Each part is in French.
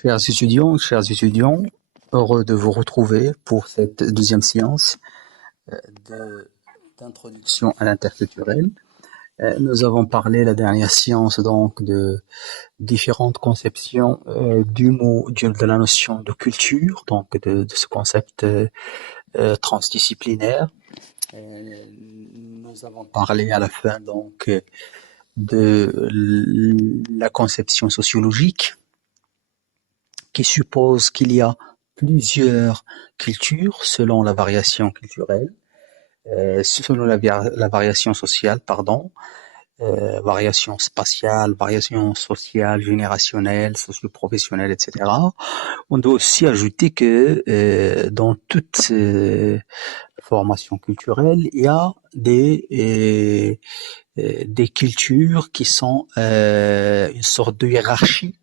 Chers étudiants, heureux de vous retrouver pour cette deuxième séance de- d'introduction à l'interculturel. Nous avons parlé la dernière séance donc de différentes conceptions du mot, de la notion de culture, donc de ce concept transdisciplinaire. Nous avons parlé à la fin donc la conception sociologique qui suppose qu'il y a plusieurs cultures selon la variation culturelle, selon la variation sociale, pardon, variation spatiale, variation sociale, générationnelle, socio-professionnelle, etc. On doit aussi ajouter que dans toute formation culturelle, il y a des cultures qui sont une sorte de hiérarchie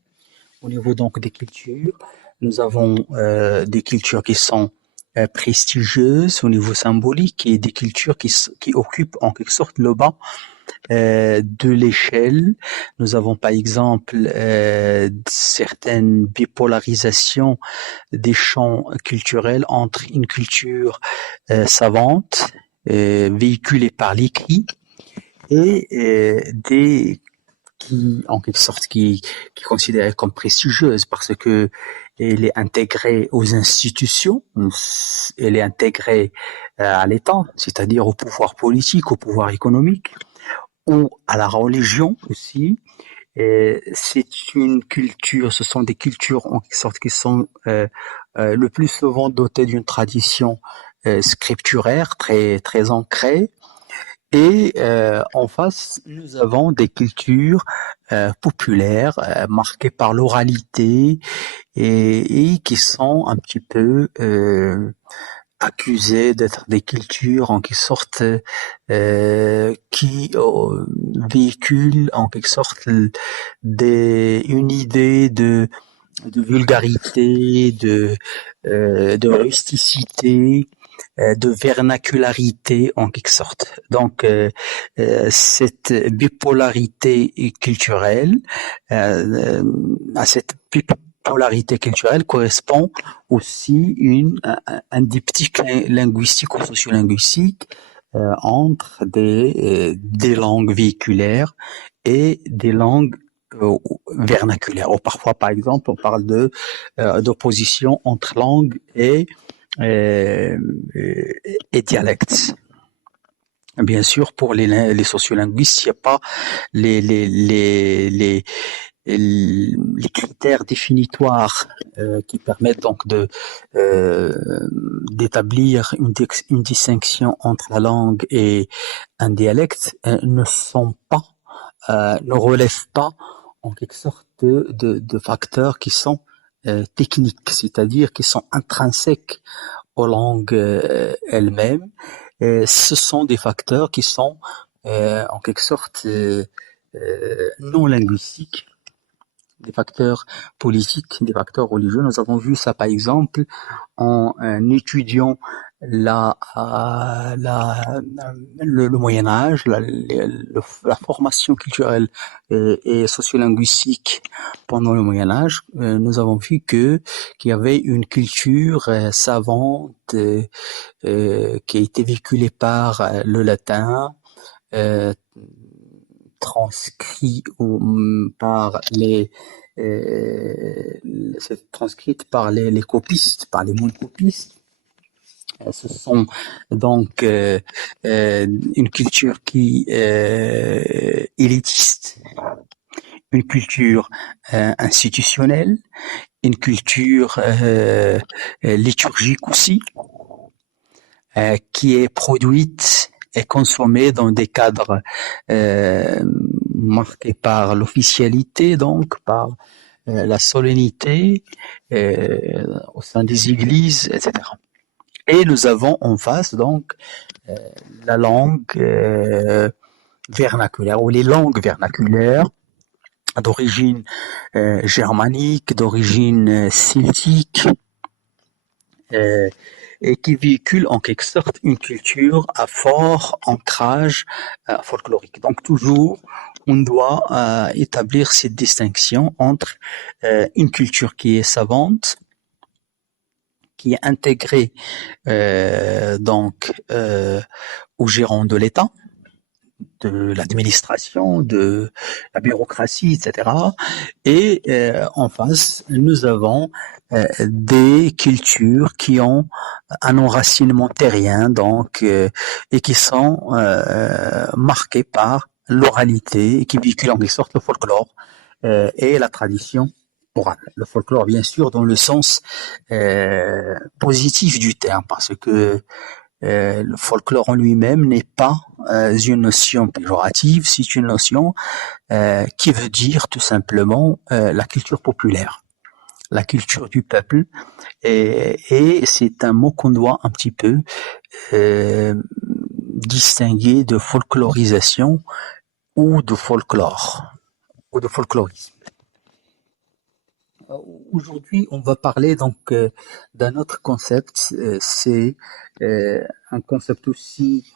au niveau donc des cultures. Nous avons des cultures qui sont prestigieuses au niveau symbolique et des cultures qui occupent en quelque sorte le bas de l'échelle. Nous avons par exemple certaines bipolarisations des champs culturels entre une culture savante, véhiculée par l'écrit, et des en quelque sorte qui est considérée comme prestigieuse parce que elle est intégrée aux institutions, elle est intégrée à l'État, c'est-à-dire au pouvoir politique, au pouvoir économique, ou à la religion aussi. Et c'est une culture, ce sont des cultures en quelque sorte qui sont le plus souvent dotées d'une tradition scripturaire très ancrée. Et en face, nous avons des cultures populaires marquées par l'oralité et qui sont un petit peu accusées d'être des cultures en quelque sorte qui véhiculent en quelque sorte une idée de vulgarité, de rusticité, de vernacularité en quelque sorte. Donc cette bipolarité culturelle, à cette bipolarité culturelle correspond aussi un diptyque linguistique ou sociolinguistique entre des langues véhiculaires et des langues vernaculaires. Ou parfois, par exemple, on parle d'opposition entre langue euh, et dialectes. Bien sûr, pour les sociolinguistes, il n'y a pas les, les, les, les, les critères définitoires qui permettent donc d'établir une distinction entre la langue et un dialecte ne relèvent pas en quelque sorte de facteurs qui sont techniques, c'est-à-dire qui sont intrinsèques aux langues elles-mêmes. Ce sont des facteurs qui sont en quelque sorte non linguistiques, des facteurs politiques, des facteurs religieux. Nous avons vu ça par exemple en étudiant le Moyen Âge, la formation culturelle et sociolinguistique pendant le Moyen Âge. Nous avons vu qu'il y avait une culture savante qui a été véhiculée par le latin, euh, transcrit par c'est transcrite par les copistes, par les monocopistes. Ce sont donc une culture qui élitiste, une culture institutionnelle, une culture liturgique aussi, qui est produite et consommée dans des cadres marqués par l'officialité, donc par la solennité au sein des églises, etc. Et nous avons en face donc la langue vernaculaire ou les langues vernaculaires d'origine germanique, d'origine celtique, euh, et qui véhiculent en quelque sorte une culture à fort ancrage folklorique. Donc toujours on doit établir cette distinction entre une culture qui est savante, qui est intégrée aux gérants de l'État, de l'administration, de la bureaucratie, etc. Et en face, nous avons des cultures qui ont un enracinement terrien, et qui sont marquées par l'oralité, et qui véhiculent en quelque sorte le folklore et la tradition orale. Le folklore, bien sûr, dans le sens positif du terme, parce que le folklore en lui-même n'est pas une notion péjorative, c'est une notion qui veut dire tout simplement la culture populaire, la culture du peuple, et c'est un mot qu'on doit un petit peu distinguer de folklorisation ou de folklore, ou de folklorisme. Aujourd'hui, on va parler d'un autre concept, c'est un concept aussi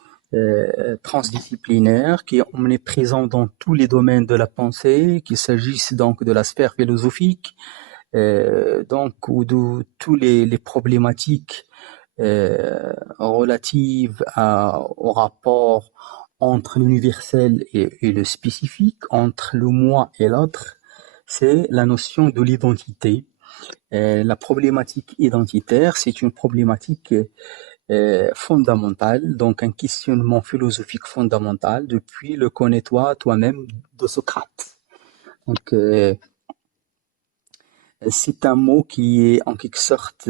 transdisciplinaire qui est omniprésent dans tous les domaines de la pensée, qu'il s'agisse donc de la sphère philosophique, ou de tous les problématiques relatives au rapport entre l'universel et le spécifique, entre le moi et l'autre. C'est la notion de l'identité. La problématique identitaire, c'est une problématique fondamentale, donc un questionnement philosophique fondamental depuis le connais-toi toi-même de Socrate. Donc, c'est un mot qui est en quelque sorte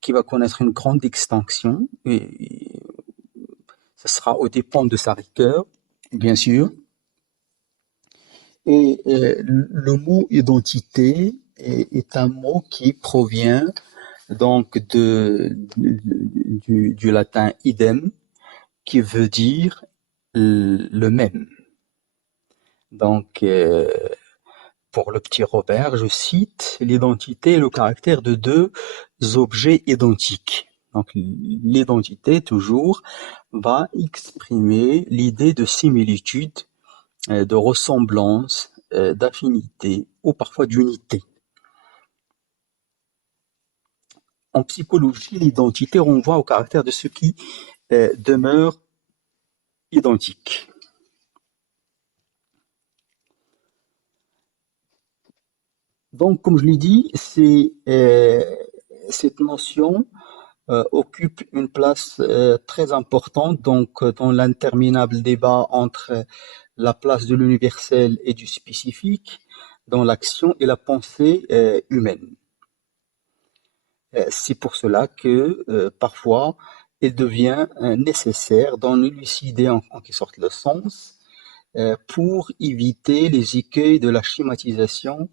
qui va connaître une grande extension, et ce sera aux dépens de sa rigueur, bien sûr. Et le mot identité est un mot qui provient donc du latin idem, qui veut dire le même. Donc, pour le petit Robert, je cite, l'identité est le caractère de deux objets identiques. Donc, l'identité, toujours, va exprimer l'idée de similitude, de ressemblance, d'affinité ou parfois d'unité. En psychologie, l'identité renvoie au caractère de ce qui demeure identique. Donc, comme je l'ai dit, cette notion occupe une place très importante dans l'interminable débat entre la place de l'universel et du spécifique dans l'action et la pensée humaine. C'est pour cela que parfois il devient nécessaire d'en élucider en quelque sorte le sens pour éviter les écueils de la schématisation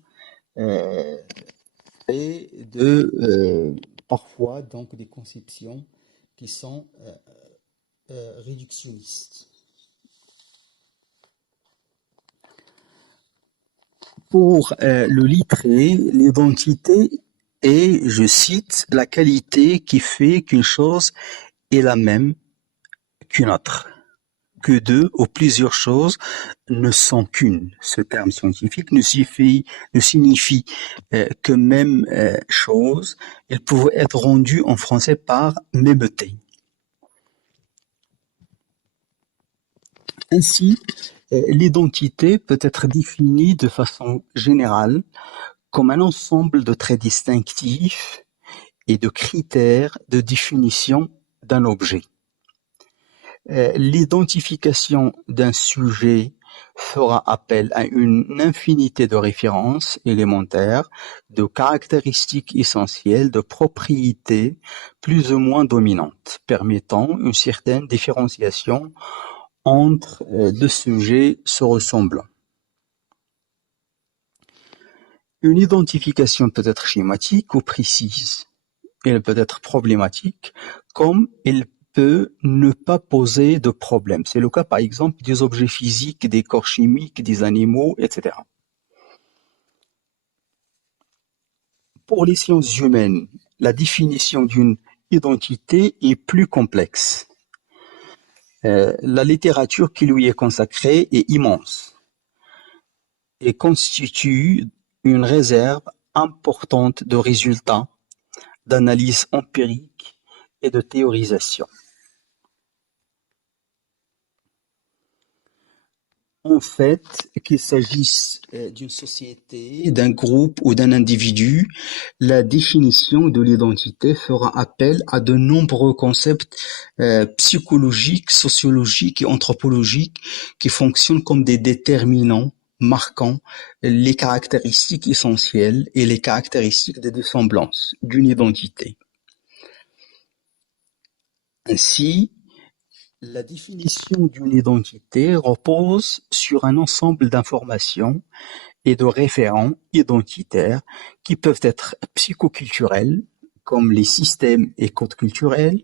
et de parfois donc des conceptions qui sont réductionnistes. Pour le littré, l'identité est, je cite, la qualité qui fait qu'une chose est la même qu'une autre, que deux ou plusieurs choses ne sont qu'une. Ce terme scientifique ne signifie que même chose. Il pourrait être rendu en français par mêmeté. Ainsi, l'identité peut être définie de façon générale comme un ensemble de traits distinctifs et de critères de définition d'un objet. L'identification d'un sujet fera appel à une infinité de références élémentaires, de caractéristiques essentielles, de propriétés plus ou moins dominantes, permettant une certaine différenciation entre deux sujets se ressemblant. Une identification peut être schématique ou précise. Elle peut être problématique, comme elle peut ne pas poser de problème. C'est le cas, par exemple, des objets physiques, des corps chimiques, des animaux, etc. Pour les sciences humaines, la définition d'une identité est plus complexe. La littérature qui lui est consacrée est immense et constitue une réserve importante de résultats, d'analyse empirique et de théorisation. En fait, qu'il s'agisse d'une société, d'un groupe ou d'un individu, la définition de l'identité fera appel à de nombreux concepts psychologiques, sociologiques et anthropologiques qui fonctionnent comme des déterminants marquant les caractéristiques essentielles et les caractéristiques de semblance d'une identité. Ainsi, la définition d'une identité repose sur un ensemble d'informations et de référents identitaires qui peuvent être psychoculturels, comme les systèmes et codes culturels,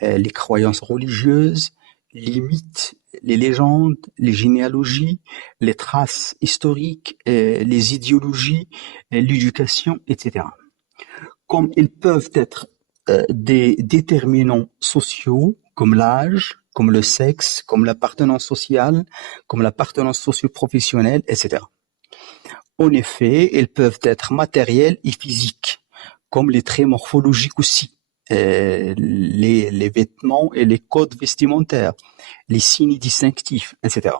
les croyances religieuses, les mythes, les légendes, les généalogies, les traces historiques, les idéologies, l'éducation, etc. Comme ils peuvent être des déterminants sociaux, comme l'âge, comme le sexe, comme l'appartenance sociale, comme l'appartenance socio-professionnelle, etc. En effet, ils peuvent être matériels et physiques, comme les traits morphologiques aussi, les vêtements et les codes vestimentaires, les signes distinctifs, etc.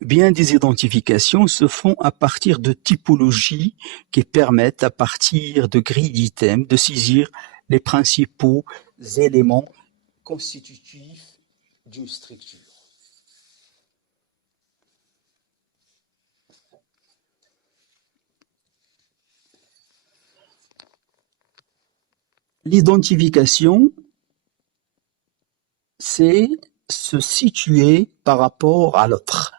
Bien des identifications se font à partir de typologies qui permettent, à partir de grilles d'items, de saisir les principaux éléments constitutifs d'une structure. L'identification, c'est se situer par rapport à l'autre,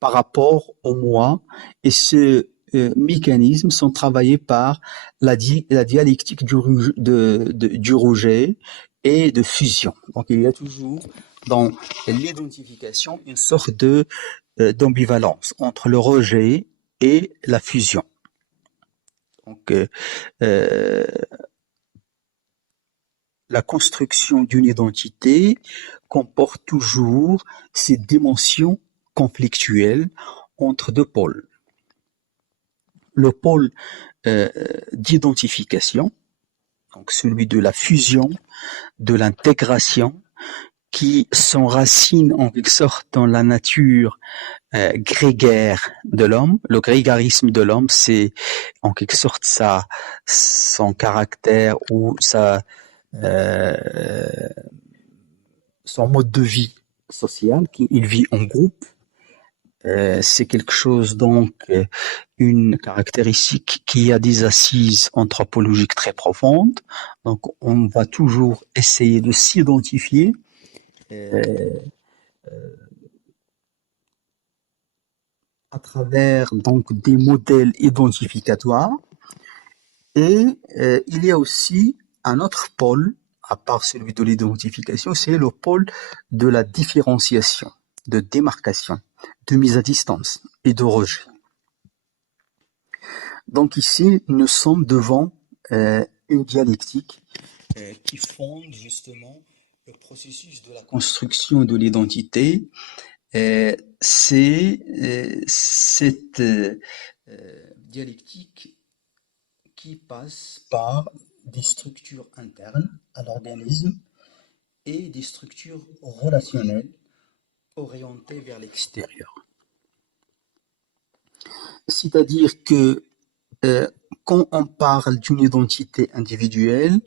par rapport au moi, et ce mécanismes sont travaillés par la dialectique du rejet et de fusion. Donc il y a toujours dans l'identification une sorte d'ambivalence entre le rejet et la fusion. Donc euh, la construction d'une identité comporte toujours ces dimensions conflictuelles entre deux pôles. Le pôle d'identification, donc celui de la fusion, de l'intégration, qui s'enracine en quelque sorte dans la nature grégaire de l'homme. Le grégarisme de l'homme, c'est en quelque sorte son caractère ou euh, son mode de vie social, il vit en groupe. C'est quelque chose donc, une caractéristique qui a des assises anthropologiques très profondes. Donc on va toujours essayer de s'identifier à travers donc des modèles identificatoires. Et il y a aussi un autre pôle, à part celui de l'identification, c'est le pôle de la différenciation, de démarcation, de mise à distance et de rejet. Donc ici, nous sommes devant une dialectique qui fonde justement le processus de la construction de l'identité. C'est cette dialectique qui passe par des structures internes à l'organisme et des structures relationnelles orientées vers l'extérieur. C'est-à-dire que euh, quand on parle d'une identité individuelle,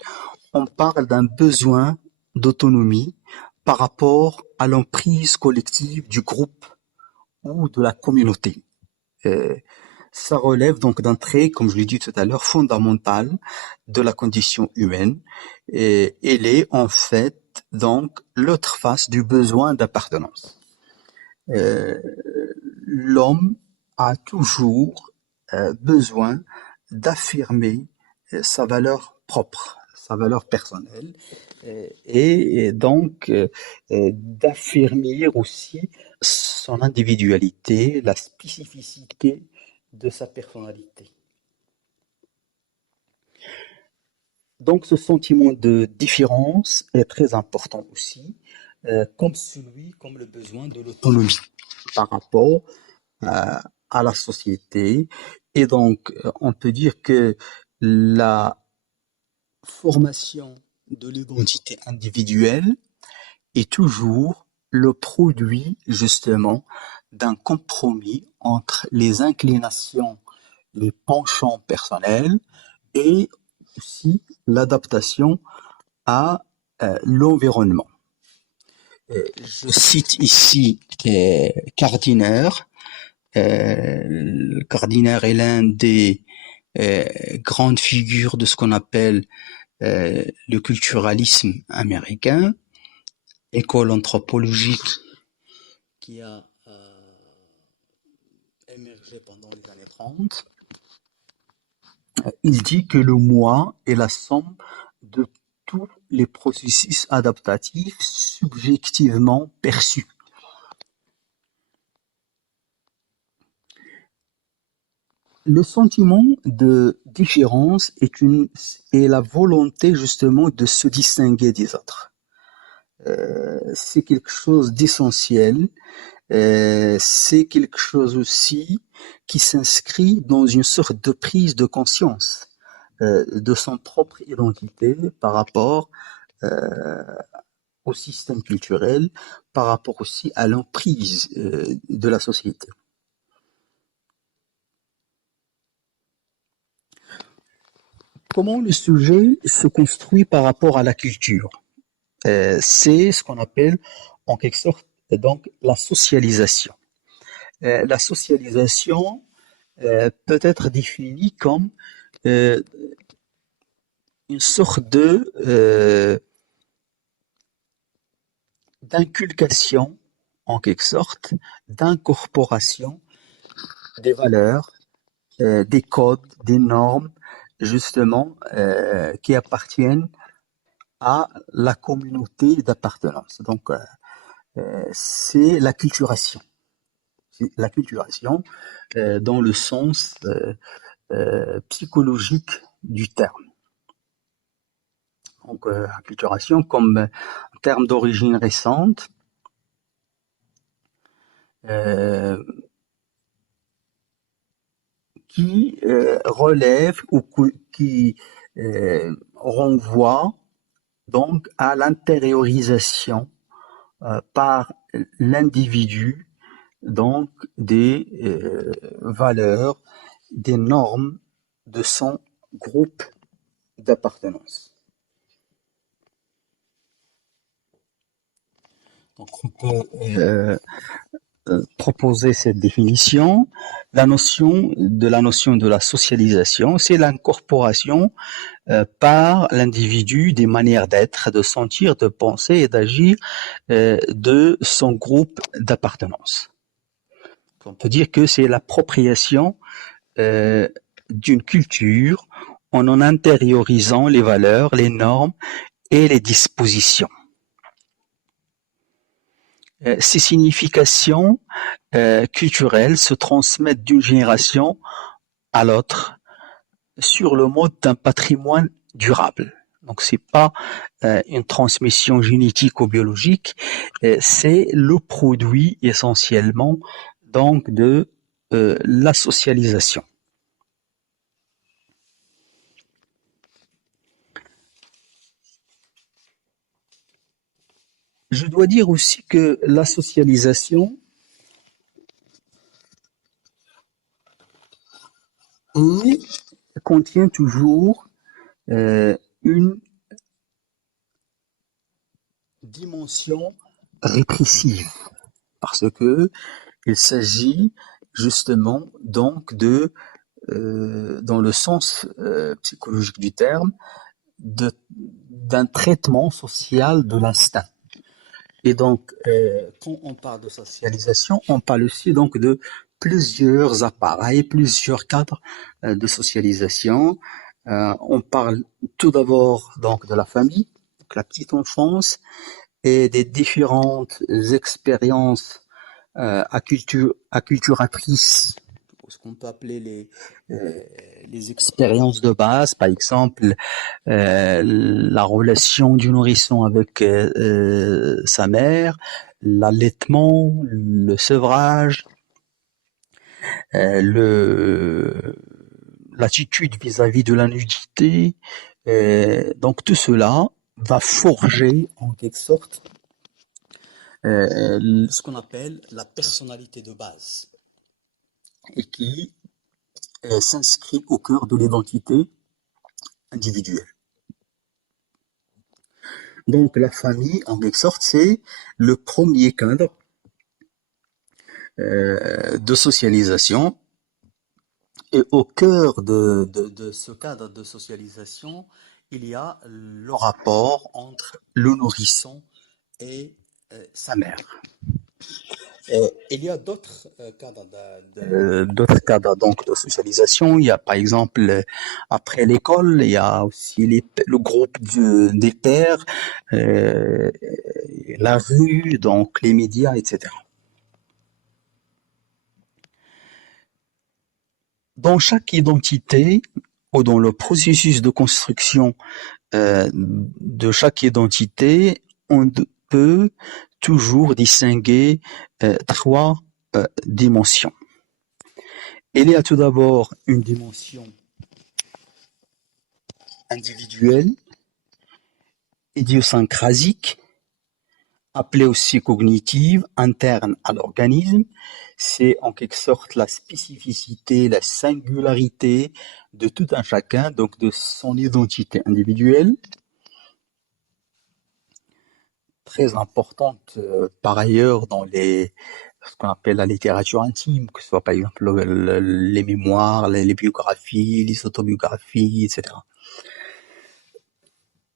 on parle d'un besoin d'autonomie par rapport à l'emprise collective du groupe ou de la communauté. Euh, Ça relève donc d'un trait, comme je l'ai dit tout à l'heure, fondamental de la condition humaine. Et elle est en fait donc l'autre face du besoin d'appartenance. Euh, L'homme a toujours besoin d'affirmer sa valeur propre, sa valeur personnelle, et donc d'affirmer aussi son individualité, la spécificité de sa personnalité. Donc ce sentiment de différence est très important aussi, comme le besoin de l'autonomie par rapport à la société. Et donc on peut dire que la formation de l'identité individuelle est toujours le produit justement d'un compromis entre les inclinations, les penchants personnels et aussi l'adaptation à l'environnement. Je cite ici Gardiner. Gardiner est l'un des grandes figures de ce qu'on appelle le culturalisme américain, école anthropologique qui a émergé pendant les années 30. Il dit que le moi est la somme de tous les processus adaptatifs subjectivement perçus. Le sentiment de différence est la volonté justement de se distinguer des autres. C'est quelque chose d'essentiel. C'est quelque chose aussi qui s'inscrit dans une sorte de prise de conscience de son propre identité par rapport au système culturel, par rapport aussi à l'emprise de la société. Comment le sujet se construit par rapport à la culture? C'est ce qu'on appelle en quelque sorte donc la socialisation. La socialisation peut être définie comme euh, une sorte de d'inculcation, en quelque sorte, d'incorporation des valeurs, des codes, des normes, justement, qui appartiennent à la communauté d'appartenance. Donc, c'est la culturation. C'est la culturation dans le sens psychologique du terme. Donc, acculturation comme un terme d'origine récente, qui relève ou qui renvoie donc à l'intériorisation par l'individu donc des valeurs, des normes de son groupe d'appartenance. Donc on peut proposer cette définition. La notion de la socialisation, c'est l'incorporation par l'individu des manières d'être, de sentir, de penser et d'agir de son groupe d'appartenance. On peut dire que c'est l'appropriation d'une culture en intériorisant les valeurs, les normes et les dispositions. Ces significations culturelles se transmettent d'une génération à l'autre sur le mode d'un patrimoine durable. Donc c'est pas une transmission génétique ou biologique, c'est le produit essentiellement donc de la socialisation. Je dois dire aussi que la socialisation contient toujours une dimension répressive parce que il s'agit justement donc de, dans le sens psychologique du terme, d'un traitement social de l'instinct. Et donc, quand on parle de socialisation, on parle aussi donc de plusieurs appareils, plusieurs cadres de socialisation. On parle tout d'abord donc de la famille, donc la petite enfance, et des différentes expériences acculturatrices ce qu'on peut appeler les expériences de base, par exemple la relation du nourrisson avec sa mère, l'allaitement, le sevrage, le l'attitude vis-à-vis de la nudité. Donc tout cela va forger en quelque sorte ce qu'on appelle la personnalité de base et qui s'inscrit au cœur de l'identité individuelle. Donc la famille, en quelque sorte, c'est le premier cadre de socialisation. Et au cœur de ce cadre de socialisation, il y a le rapport entre le nourrisson et sa mère. Il y a d'autres cadres donc de socialisation. Il y a par exemple après l'école, il y a aussi le groupe des pairs, euh, la rue, donc les médias, etc. Dans chaque identité ou dans le processus de construction de chaque identité, on peut toujours distinguer trois dimensions. Il y a tout d'abord une dimension individuelle, idiosyncrasique, appelée aussi cognitive, interne à l'organisme. C'est en quelque sorte la spécificité, la singularité de tout un chacun, donc de son identité individuelle, très importante par ailleurs dans ce qu'on appelle la littérature intime, que ce soit par exemple les mémoires, les biographies, les autobiographies, etc.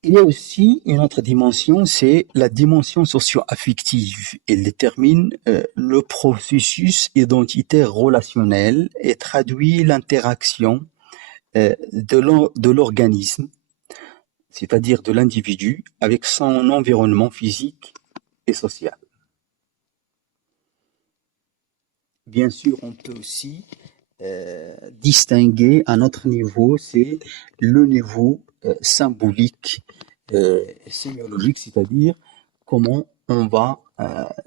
Il y a aussi une autre dimension, c'est la dimension socio-affective. Elle détermine le processus identitaire relationnel et traduit l'interaction de l'organisme, c'est-à-dire de l'individu, avec son environnement physique et social. Bien sûr, on peut aussi distinguer un autre niveau, c'est le niveau symbolique sémiologique, c'est-à-dire comment on va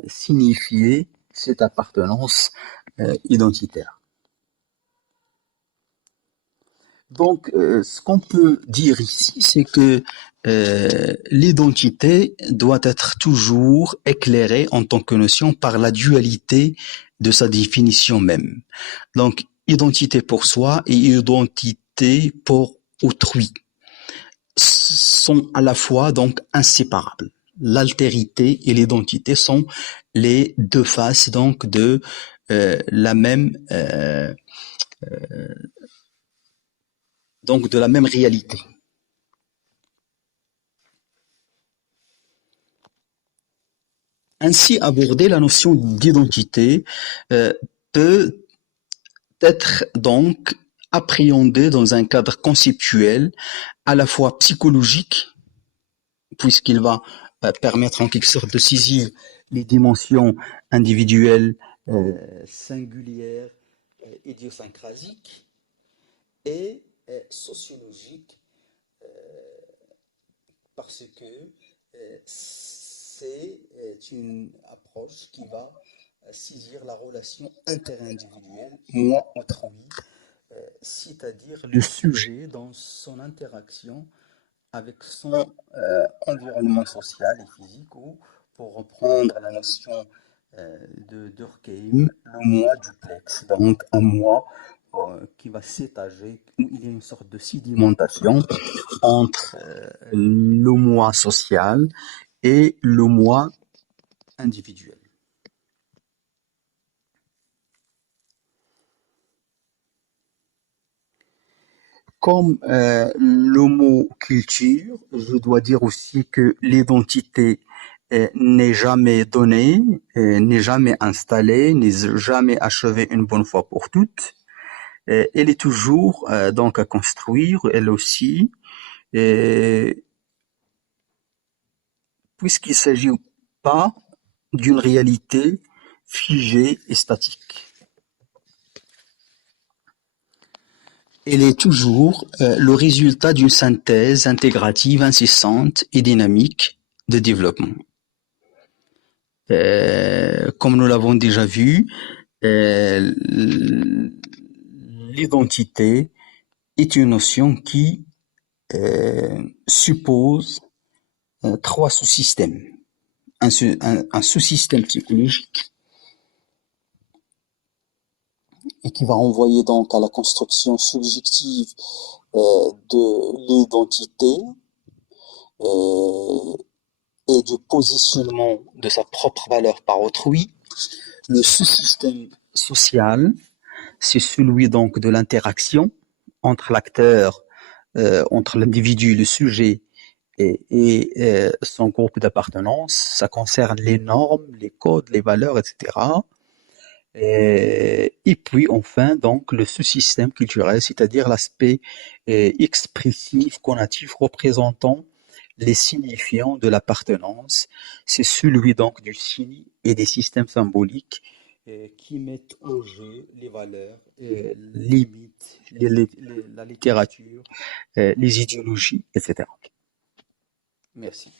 signifier cette appartenance identitaire. Donc, ce qu'on peut dire ici, c'est que l'identité doit être toujours éclairée en tant que notion par la dualité de sa définition même. Donc, identité pour soi et identité pour autrui sont à la fois donc inséparables. L'altérité et l'identité sont les deux faces donc de la même donc de la même réalité. Ainsi abordée, la notion d'identité peut être donc appréhendée dans un cadre conceptuel à la fois psychologique, puisqu'il va permettre en quelque sorte de saisir les dimensions individuelles, singulières, idiosyncrasiques, et sociologique, parce que c'est une approche qui va saisir la relation interindividuelle, moi-autrui, c'est-à-dire le sujet dans son interaction avec son environnement social et physique, ou pour reprendre la notion de Durkheim, le moi duplex, donc un moi qui va s'étager, où il y a une sorte de sédimentation entre le moi social et le moi individuel. Comme le mot culture, je dois dire aussi que l'identité n'est jamais donnée, n'est jamais installée, n'est jamais achevée une bonne fois pour toutes. Elle est toujours donc à construire, elle aussi, puisqu'il ne s'agit pas d'une réalité figée et statique. Elle est toujours le résultat d'une synthèse intégrative incessante et dynamique de développement. Comme nous l'avons déjà vu, l'identité est une notion qui suppose trois sous-systèmes. Un sous-système psychologique et qui va renvoyer donc à la construction subjective de l'identité euh, et du positionnement de sa propre valeur par autrui. Le sous-système social, c'est celui donc de l'interaction entre l'acteur, entre l'individu, le sujet et son groupe d'appartenance. Ça concerne les normes, les codes, les valeurs, etc. Et puis enfin donc le sous-système culturel, c'est-à-dire l'aspect expressif, conatif, représentant les signifiants de l'appartenance. C'est celui donc du signe et des systèmes symboliques qui mettent en jeu les valeurs, les mythes, la littérature, les idéologies, etc. Merci.